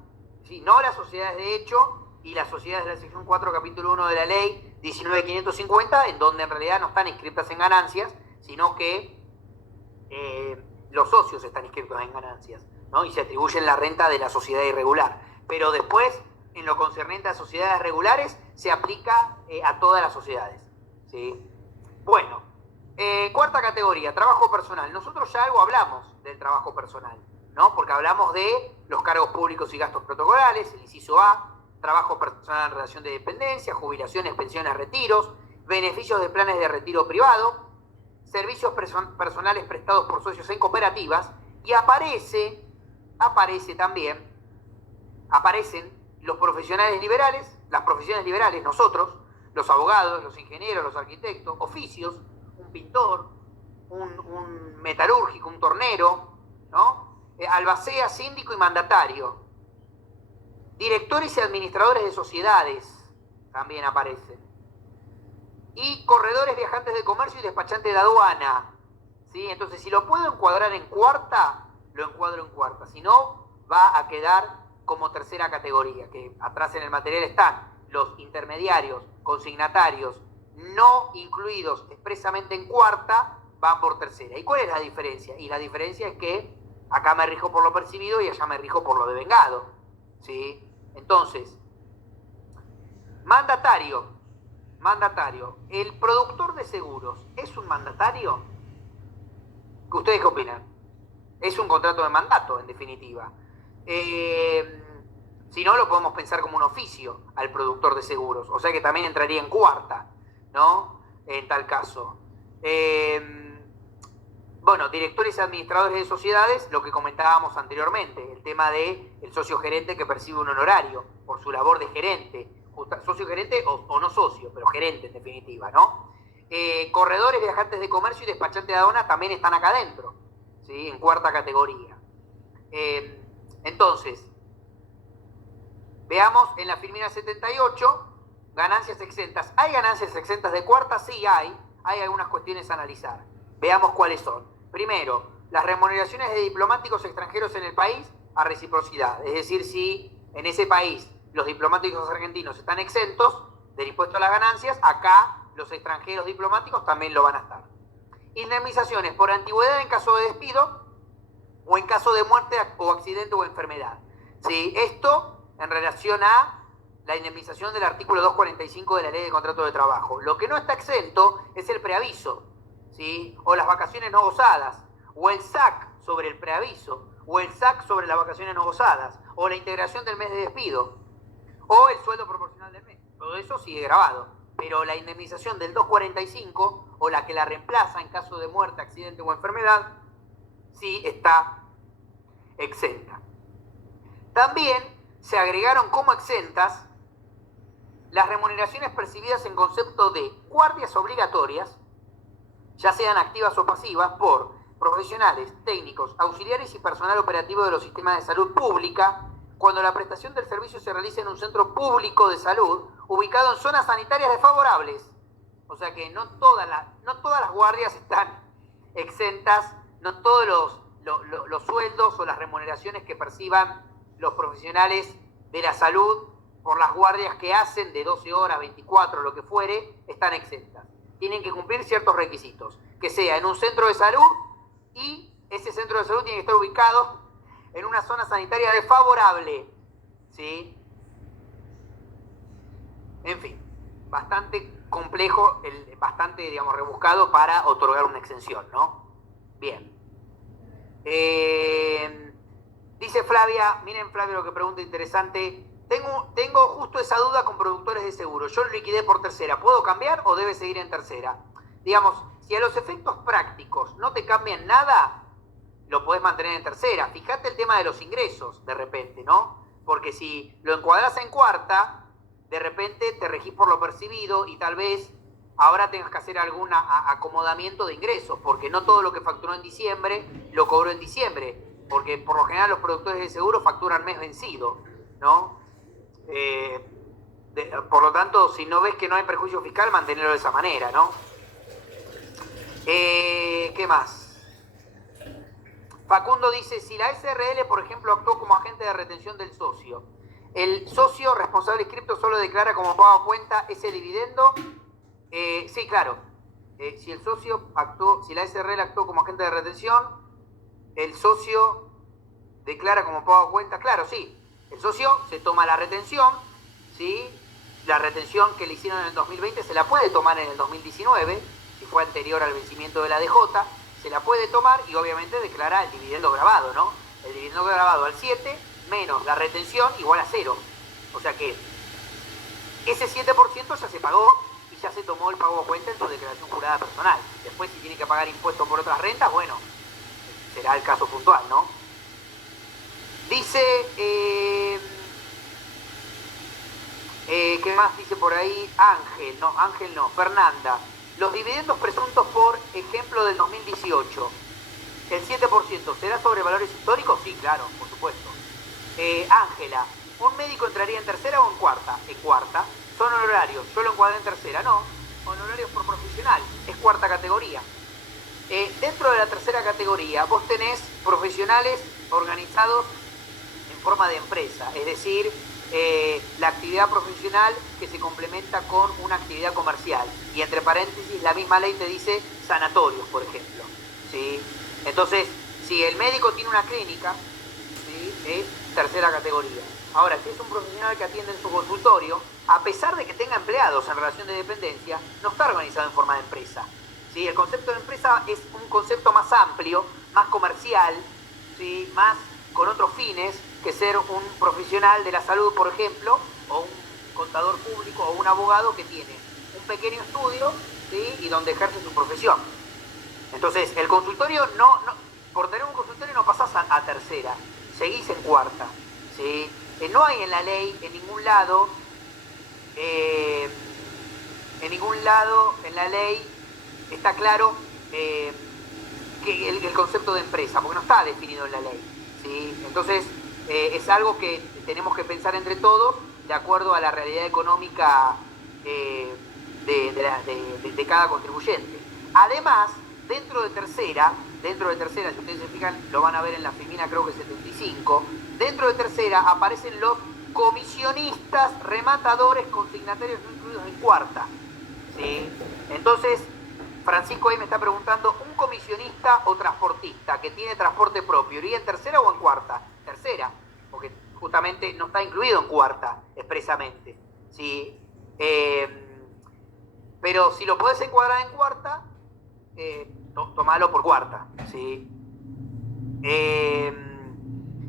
¿sí? No las sociedades de hecho y las sociedades de la sección 4, capítulo 1 de la ley 19.550, en donde en realidad no están inscritas en ganancias, sino que los socios están inscritos en ganancias, ¿no? Y se atribuyen la renta de la sociedad irregular. Pero después, en lo concerniente a sociedades regulares, se aplica a todas las sociedades, ¿sí? Bueno, cuarta categoría, trabajo personal. Nosotros ya algo hablamos del trabajo personal, ¿no? Porque hablamos de los cargos públicos y gastos protocolares, el inciso A, trabajo personal en relación de dependencia, jubilaciones, pensiones, retiros, beneficios de planes de retiro privado, servicios personales prestados por socios en cooperativas, y aparecen los profesionales liberales, las profesiones liberales, nosotros, los abogados, los ingenieros, los arquitectos, oficios, un pintor, un metalúrgico, un tornero, ¿no? Albacea, síndico y mandatario. Directores y administradores de sociedades también aparecen. Y corredores, viajantes de comercio y despachantes de aduana, ¿sí? Entonces, si lo puedo encuadrar en cuarta, lo encuadro en cuarta. Si no, va a quedar como tercera categoría, que atrás en el material están los intermediarios, consignatarios, no incluidos expresamente en cuarta, van por tercera. ¿Y cuál es la diferencia? Y la diferencia es que acá me rijo por lo percibido y allá me rijo por lo devengado, ¿sí? Entonces, mandatario. ¿El productor de seguros es un mandatario? ¿Ustedes qué opinan? Es un contrato de mandato, en definitiva. Si no, lo podemos pensar como un oficio al productor de seguros. O sea que también entraría en cuarta, ¿no? En tal caso. Bueno, directores y administradores de sociedades, lo que comentábamos anteriormente, el tema del socio gerente que percibe un honorario por su labor de gerente, socio gerente o no socio, pero gerente en definitiva, ¿no? Corredores, viajantes de comercio y despachantes de aduana también están acá adentro, ¿sí? En cuarta categoría. Entonces, veamos en la filmina 78, ganancias exentas. ¿Hay ganancias exentas de cuarta? Sí, hay algunas cuestiones a analizar. Veamos cuáles son. Primero, las remuneraciones de diplomáticos extranjeros en el país a reciprocidad. Es decir, si en ese país los diplomáticos argentinos están exentos del impuesto a las ganancias, acá los extranjeros diplomáticos también lo van a estar. Indemnizaciones por antigüedad en caso de despido o en caso de muerte o accidente o enfermedad. ¿Sí? Esto en relación a la indemnización del artículo 245 de la Ley de Contrato de Trabajo. Lo que no está exento es el preaviso, ¿sí? O las vacaciones no gozadas, o el SAC sobre el preaviso, o el SAC sobre las vacaciones no gozadas, o la integración del mes de despido, o el sueldo proporcional del mes. Todo eso sigue grabado. Pero la indemnización del 245, o la que la reemplaza en caso de muerte, accidente o enfermedad, sí está exenta. También se agregaron como exentas las remuneraciones percibidas en concepto de guardias obligatorias, ya sean activas o pasivas, por profesionales, técnicos, auxiliares y personal operativo de los sistemas de salud pública, cuando la prestación del servicio se realice en un centro público de salud ubicado en zonas sanitarias desfavorables. O sea que no todas las guardias están exentas, no todos los sueldos o las remuneraciones que perciban los profesionales de la salud por las guardias que hacen de 12 horas, 24, lo que fuere, están exentas. Tienen que cumplir ciertos requisitos, que sea en un centro de salud y ese centro de salud tiene que estar ubicado en una zona sanitaria desfavorable, ¿sí? En fin, bastante complejo, bastante, digamos, rebuscado para otorgar una exención, ¿no? Bien. Dice Flavia, miren Flavia lo que pregunta interesante. Tengo justo esa duda con productores de seguro. Yo lo liquidé por tercera. ¿Puedo cambiar o debe seguir en tercera? Digamos, si a los efectos prácticos no te cambian nada, lo podés mantener en tercera. Fíjate el tema de los ingresos, de repente, ¿no? Porque si lo encuadras en cuarta, de repente te regís por lo percibido y tal vez ahora tengas que hacer algún acomodamiento de ingresos, porque no todo lo que facturó en diciembre lo cobró en diciembre, porque por lo general los productores de seguro facturan mes vencido, ¿no? Por lo tanto, si no ves que no hay perjuicio fiscal, mantenerlo de esa manera, ¿no? ¿Qué más? Facundo dice, si la SRL, por ejemplo, actuó como agente de retención del socio, ¿el socio responsable inscripto solo declara como pago a cuenta ese dividendo? Sí, claro. Si el socio actuó, si la SRL actuó como agente de retención, el socio declara como pago a cuenta. Claro, sí. El socio se toma la retención, ¿sí? La retención que le hicieron en el 2020 se la puede tomar en el 2019, si fue anterior al vencimiento de la DJ, se la puede tomar y obviamente declara el dividendo grabado, ¿no? El dividendo grabado al 7 menos la retención igual a 0. O sea que ese 7% ya se pagó y ya se tomó el pago a cuenta en su declaración jurada personal. Después, si tiene que pagar impuestos por otras rentas, bueno, será el caso puntual, ¿no? Dice, ¿qué más dice por ahí? Ángel no, Fernanda. Los dividendos presuntos, por ejemplo, del 2018, el 7%, ¿será sobre valores históricos? Sí, claro, por supuesto. Ángela, ¿un médico entraría en tercera o en cuarta? En cuarta. Son honorarios, yo lo encuadré en tercera, no. Honorarios por profesional, es cuarta categoría. Dentro de la tercera categoría, vos tenés profesionales organizados en forma de empresa, es decir, la actividad profesional que se complementa con una actividad comercial. Y entre paréntesis, la misma ley te dice sanatorios, por ejemplo, ¿sí? Entonces, si el médico tiene una clínica, ¿sí?, es tercera categoría. Ahora, si es un profesional que atiende en su consultorio, a pesar de que tenga empleados en relación de dependencia, no está organizado en forma de empresa, ¿sí? El concepto de empresa es un concepto más amplio, más comercial, ¿sí?, más con otros fines que ser un profesional de la salud, por ejemplo, o un contador público o un abogado que tiene un pequeño estudio, ¿sí?, y donde ejerce su profesión. Entonces, el consultorio por tener un consultorio no pasás a tercera, seguís en cuarta, ¿sí? No hay en la ley, en ningún lado, en la ley está claro que el concepto de empresa, porque no está definido en la ley, ¿sí? Entonces, es algo que tenemos que pensar entre todos de acuerdo a la realidad económica de cada contribuyente. Además, dentro de tercera, si ustedes se fijan, lo van a ver en la Femina, creo que 75, dentro de tercera aparecen los comisionistas, rematadores, consignatarios no incluidos en cuarta, ¿sí? Entonces, Francisco ahí me está preguntando, ¿un comisionista o transportista que tiene transporte propio iría en tercera o en cuarta? Tercera, porque justamente no está incluido en cuarta expresamente, ¿sí? Pero si lo podés encuadrar en cuarta, tomalo por cuarta, ¿sí?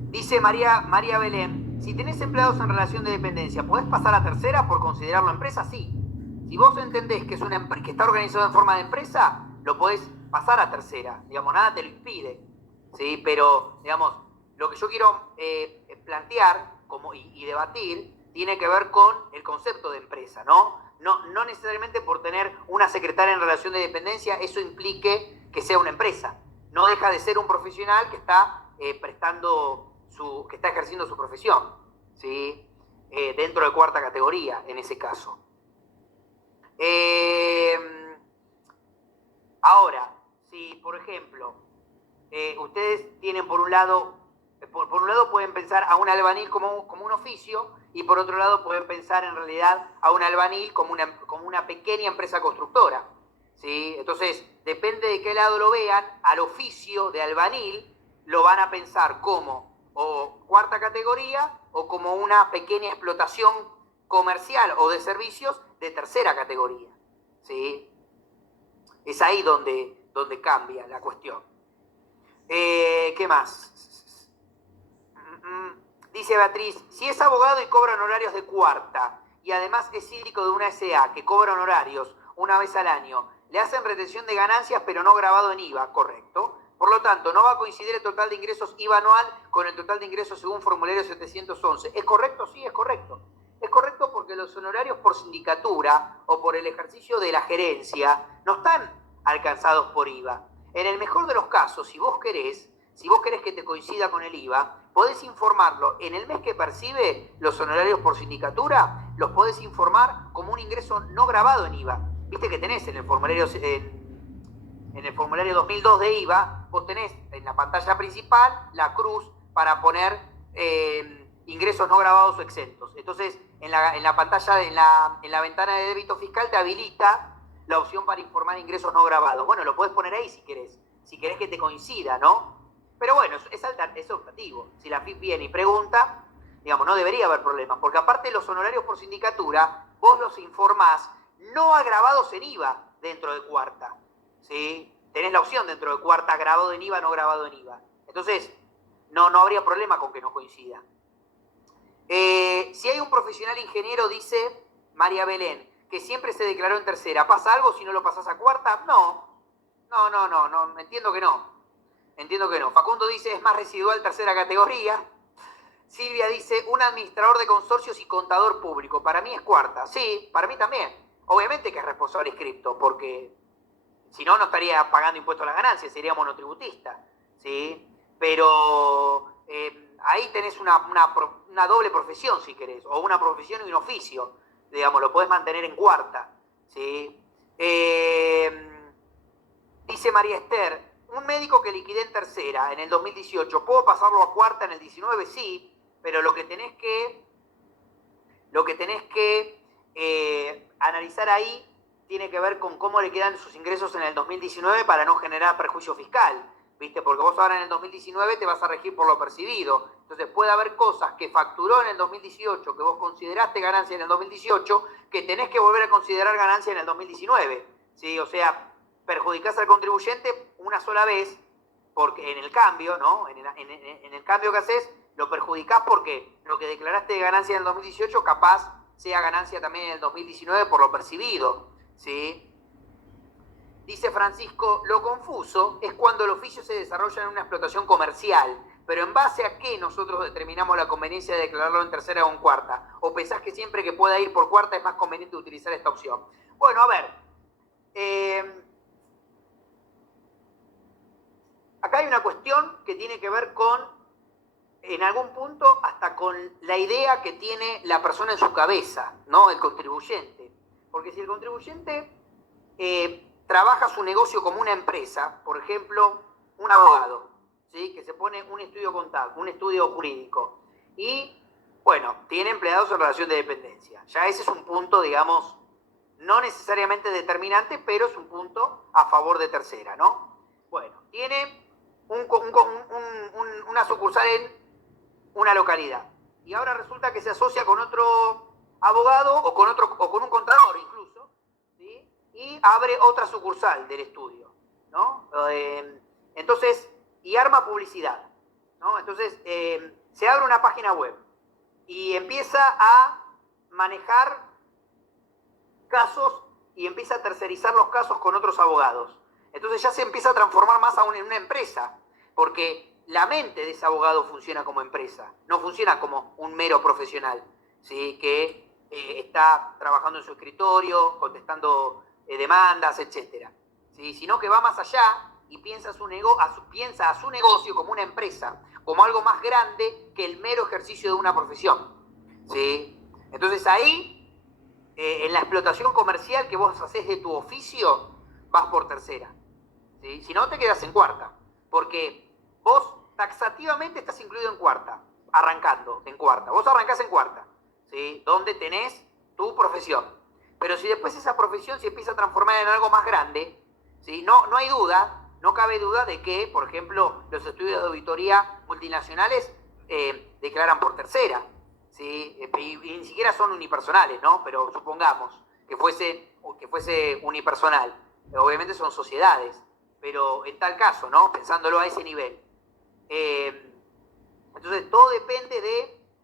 Dice María Belén, si tenés empleados en relación de dependencia, ¿podés pasar a tercera por considerarlo empresa? Sí. Si vos entendés que que está organizado en forma de empresa, lo podés pasar a tercera. Digamos, nada te lo impide, ¿sí? Pero, digamos, lo que yo quiero plantear y debatir tiene que ver con el concepto de empresa, ¿no? no necesariamente por tener una secretaria en relación de dependencia, eso implique que sea una empresa. No deja de ser un profesional que está que está ejerciendo su profesión, ¿sí? Dentro de cuarta categoría, en ese caso. Ahora, si por ejemplo, ustedes tienen por un lado pueden pensar a un albanil como un oficio, y por otro lado pueden pensar en realidad a un albanil como una pequeña empresa constructora, ¿sí? Entonces, depende de qué lado lo vean, al oficio de albanil lo van a pensar como o cuarta categoría o como una pequeña explotación comercial o de servicios de tercera categoría, ¿sí? Es ahí donde cambia la cuestión. ¿Qué más? Dice Beatriz, si es abogado y cobra honorarios de cuarta y además es síndico de una SA que cobra honorarios una vez al año, le hacen retención de ganancias pero no grabado en IVA, correcto. Por lo tanto, no va a coincidir el total de ingresos IVA anual con el total de ingresos según formulario 711. ¿Es correcto? Sí, es correcto. Es correcto porque los honorarios por sindicatura o por el ejercicio de la gerencia no están alcanzados por IVA. En el mejor de los casos, si vos querés que te coincida con el IVA, podés informarlo. En el mes que percibe los honorarios por sindicatura, los podés informar como un ingreso no grabado en IVA. Viste que tenés en el formulario 2002 de IVA, vos tenés en la pantalla principal la cruz para poner ingresos no grabados o exentos. Entonces, en la pantalla, en la ventana de débito fiscal te habilita la opción para informar ingresos no grabados. Bueno, lo podés poner ahí si querés que te coincida, ¿no? Pero bueno, es optativo. Si la FIP viene y pregunta, digamos, no debería haber problemas, porque aparte los honorarios por sindicatura, vos los informás no agravados en IVA dentro de cuarta, ¿sí? Tenés la opción dentro de cuarta, grabado en IVA, no grabado en IVA. Entonces, no habría problema con que no coincida. Si hay un profesional ingeniero, dice María Belén, que siempre se declaró en tercera, ¿pasa algo si no lo pasás a cuarta? No, entiendo que no. Facundo dice, es más residual tercera categoría. Silvia dice, un administrador de consorcios y contador público. Para mí es cuarta. Sí, para mí también. Obviamente que es responsable inscripto, porque si no, no estaría pagando impuestos a las ganancias, sería monotributista, ¿sí? Pero ahí tenés una doble profesión, si querés, o una profesión y un oficio, digamos, lo podés mantener en cuarta, ¿sí? Dice María Esther, un médico que liquidé en tercera en el 2018, ¿puedo pasarlo a cuarta en el 19? Sí, pero lo que tenés que analizar ahí tiene que ver con cómo le quedan sus ingresos en el 2019 para no generar perjuicio fiscal, ¿viste? Porque vos ahora en el 2019 te vas a regir por lo percibido. Entonces puede haber cosas que facturó en el 2018, que vos consideraste ganancia en el 2018, que tenés que volver a considerar ganancia en el 2019, ¿sí? O sea, perjudicás al contribuyente una sola vez, porque en el cambio, ¿no? En el cambio que haces, lo perjudicás porque lo que declaraste de ganancia en el 2018 capaz sea ganancia también en el 2019 por lo percibido, ¿sí? Dice Francisco, lo confuso es cuando el oficio se desarrolla en una explotación comercial, pero ¿en base a qué nosotros determinamos la conveniencia de declararlo en tercera o en cuarta? ¿O pensás que siempre que pueda ir por cuarta es más conveniente utilizar esta opción? Bueno, a ver, acá hay una cuestión que tiene que ver con, en algún punto, hasta con la idea que tiene la persona en su cabeza, ¿no? El contribuyente. Porque si el contribuyente trabaja su negocio como una empresa, por ejemplo, un abogado, ¿sí? Que se pone un estudio contable, un estudio jurídico, y, bueno, tiene empleados en relación de dependencia. Ya ese es un punto, digamos, no necesariamente determinante, pero es un punto a favor de tercera, ¿no? Bueno, tiene una sucursal en una localidad. Y ahora resulta que se asocia con otro abogado o con un contador incluso, ¿sí? Y abre otra sucursal del estudio, ¿no? Entonces, y arma publicidad, ¿no? Entonces, se abre una página web y empieza a manejar casos y empieza a tercerizar los casos con otros abogados. Entonces ya se empieza a transformar más aún en una empresa, porque la mente de ese abogado funciona como empresa, no funciona como un mero profesional, ¿sí? Que está trabajando en su escritorio, contestando demandas, etc. ¿Sí? Sino que va más allá y piensa a su negocio como una empresa, como algo más grande que el mero ejercicio de una profesión. ¿Sí? Entonces ahí, en la explotación comercial que vos hacés de tu oficio, vas por tercera. ¿Sí? Si no, te quedas en cuarta. Porque vos taxativamente estás incluido en cuarta, arrancando en cuarta. Vos arrancás en cuarta, ¿sí? Donde tenés tu profesión. Pero si después esa profesión se empieza a transformar en algo más grande, ¿sí? No hay duda, no cabe duda de que, por ejemplo, los estudios de auditoría multinacionales declaran por tercera. ¿Sí? Y ni siquiera son unipersonales, ¿no? Pero supongamos que fuese unipersonal. Obviamente son sociedades, pero en tal caso, ¿no? Pensándolo a ese nivel. Entonces todo depende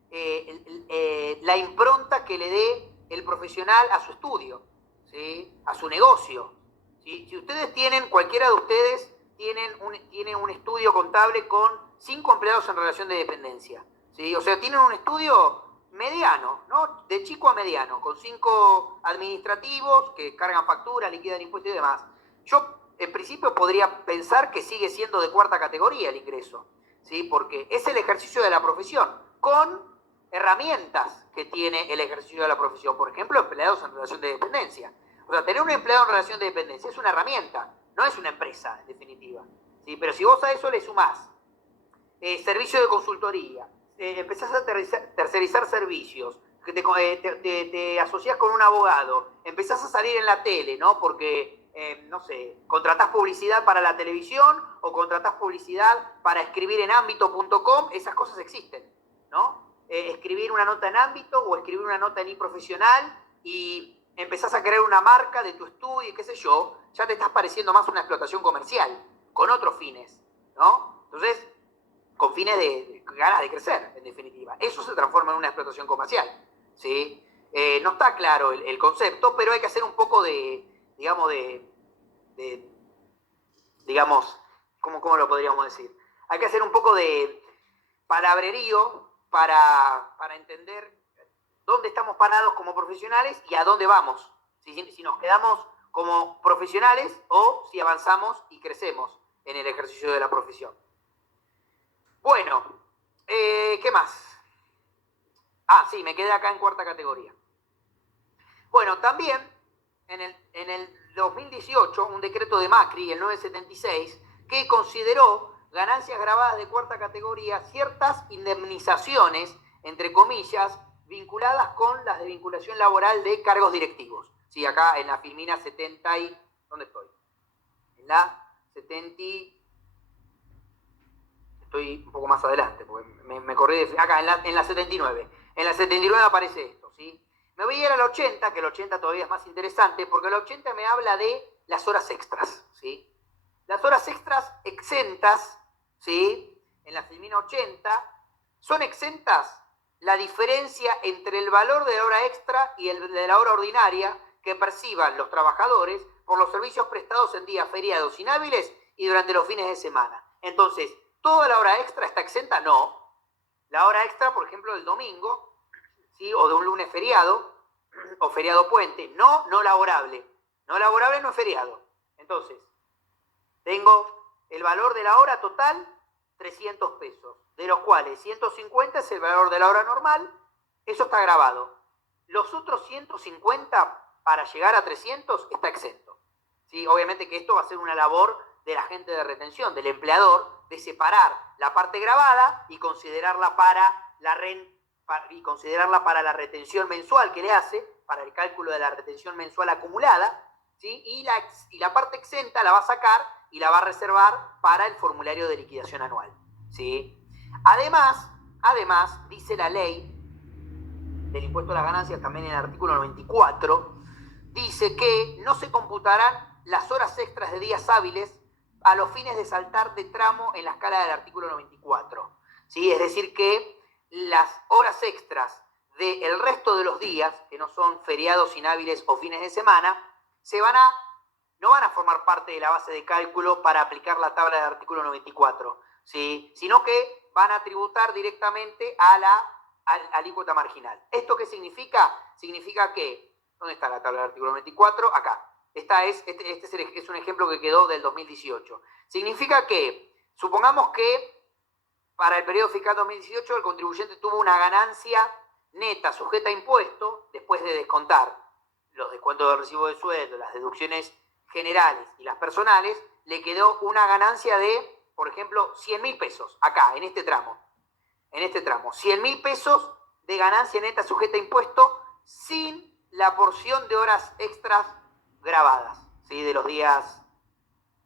de la impronta que le dé el profesional a su estudio, ¿sí? A su negocio. ¿Sí? Si ustedes tienen, cualquiera de ustedes tiene un estudio contable con 5 empleados en relación de dependencia, ¿sí? O sea, tienen un estudio mediano, ¿no? De chico a mediano, con 5 administrativos que cargan factura, liquidan impuestos y demás. Yo, en principio, podría pensar que sigue siendo de cuarta categoría el ingreso, ¿sí? Porque es el ejercicio de la profesión, con herramientas que tiene el ejercicio de la profesión. Por ejemplo, empleados en relación de dependencia. O sea, tener un empleado en relación de dependencia es una herramienta, no es una empresa, en definitiva. ¿Sí? Pero si vos a eso le sumás servicio de consultoría, empezás a tercerizar servicios, te asociás con un abogado, empezás a salir en la tele, ¿no? Porque, no sé, contratás publicidad para la televisión o contratás publicidad para escribir en ámbito.com, esas cosas existen, ¿no? Escribir una nota en ámbito o escribir una nota en iProfesional y empezás a crear una marca de tu estudio y qué sé yo, ya te estás pareciendo más una explotación comercial, con otros fines, ¿no? Entonces, con fines de ganas de crecer, en definitiva. Eso se transforma en una explotación comercial, ¿sí? No está claro el concepto, pero hay que hacer un poco digamos, ¿cómo lo podríamos decir? Hay que hacer un poco de palabrerío para entender dónde estamos parados como profesionales y a dónde vamos. Si nos quedamos como profesionales o si avanzamos y crecemos en el ejercicio de la profesión. Bueno, ¿qué más? Sí, me quedé acá en cuarta categoría. Bueno, también en el 2018, un decreto de Macri, el 976, que consideró ganancias grabadas de cuarta categoría ciertas indemnizaciones, entre comillas, vinculadas con las de vinculación laboral de cargos directivos. Sí, acá en la Filmina 70 y... ¿Dónde estoy? En la 70... Estoy un poco más adelante, porque me corrí de... Acá, en la 79. En la 79 aparece esto, ¿sí? Me voy a ir al 80, que el 80 todavía es más interesante, porque el 80 me habla de las horas extras, ¿sí? Las horas extras exentas, ¿sí? En la Filmina 80, son exentas la diferencia entre el valor de la hora extra y el de la hora ordinaria que perciban los trabajadores por los servicios prestados en días feriados inhábiles y durante los fines de semana. Entonces, ¿toda la hora extra está exenta? No. La hora extra, por ejemplo, del domingo, ¿sí? O de un lunes feriado, o feriado puente, no laborable. No laborable no es feriado. Entonces, tengo el valor de la hora total, 300 pesos, de los cuales 150 es el valor de la hora normal, eso está grabado. Los otros 150, para llegar a 300, está exento. ¿Sí? Obviamente que esto va a ser una labor del agente de retención, del empleador, de separar la parte grabada y considerarla para la retención mensual que le hace, para el cálculo de la retención mensual acumulada, ¿sí? Y la parte exenta la va a sacar y la va a reservar para el formulario de liquidación anual, ¿sí? Además, dice la ley del impuesto a las ganancias, también en el artículo 94, dice que no se computarán las horas extras de días hábiles a los fines de saltar de tramo en la escala del artículo 94. ¿Sí? Es decir, que las horas extras del resto de los días, que no son feriados inhábiles o fines de semana, no van a formar parte de la base de cálculo para aplicar la tabla del artículo 94, ¿sí? Sino que van a tributar directamente a la alícuota marginal. ¿Esto qué significa? Significa que, ¿dónde está la tabla del artículo 24? Acá. Este es un ejemplo que quedó del 2018. Significa que, supongamos que para el periodo fiscal 2018 el contribuyente tuvo una ganancia neta sujeta a impuesto, después de descontar los descuentos del recibo de sueldo, las deducciones generales y las personales, le quedó una ganancia de, por ejemplo, 100.000 pesos, acá, en este tramo. 100.000 pesos de ganancia neta sujeta a impuesto sin la porción de horas extras grabadas, ¿sí? De los días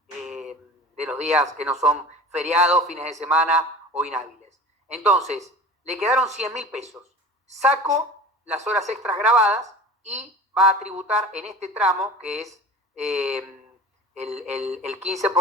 que no son feriados, fines de semana o inhábiles. Entonces, le quedaron 100.000 pesos. Saco las horas extras grabadas y va a tributar en este tramo, que es el 15%,